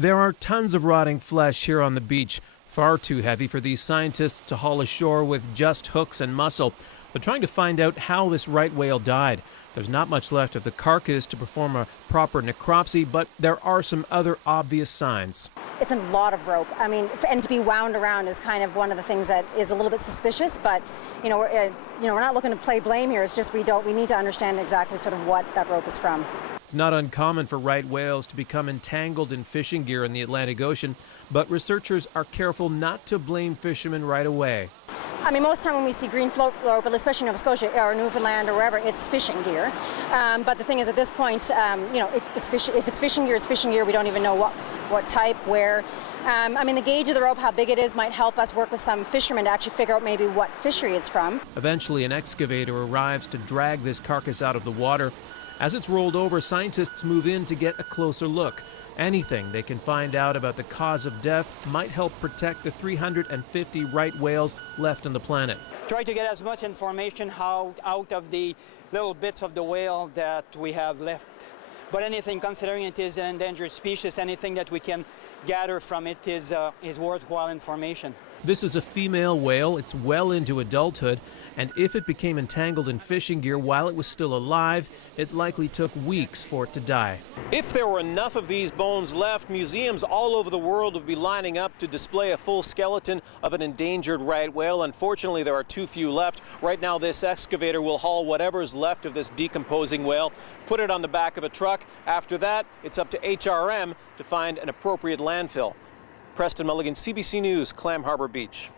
There are tons of rotting flesh here on the beach, far too heavy for these scientists to haul ashore with just hooks and muscle. They're trying to find out how this right whale died. There's not much left of the carcass to perform a proper necropsy, but there are some other obvious signs. It's a lot of rope. I mean, and to be wound around is kind of one of the things that is a little bit suspicious. But we're not looking to play blame here. It's just we need to understand exactly sort of what that rope is from. It's not uncommon for right whales to become entangled in fishing gear in the Atlantic Ocean, but researchers are careful not to blame fishermen right away. I mean, most of the time when we see green float rope, especially Nova Scotia or Newfoundland or wherever, it's fishing gear. But the thing is, at this point, if it's fishing gear, it's fishing gear. We don't even know what type, where. I mean, the gauge of the rope, how big it is, might help us work with some fishermen to actually figure out maybe what fishery it's from. Eventually, an excavator arrives to drag this carcass out of the water. As it's rolled over, scientists move in to get a closer look. Anything they can find out about the cause of death might help protect the 350 right whales left on the planet. Try to get as much information out of the little bits of the whale that we have left. But anything, considering it is an endangered species, anything that we can gather from it is worthwhile information. This is a female whale. It's well into adulthood, and if it became entangled in fishing gear while it was still alive, it likely took weeks for it to die. If there were enough of these bones left, museums all over the world would be lining up to display a full skeleton of an endangered right whale. Unfortunately, there are too few left. Right now, this excavator will haul whatever's left of this decomposing whale, put it on the back of a truck. After that, it's up to HRM to find an appropriate landfill. Preston, Mulligan, CBC News, Clam Harbor Beach.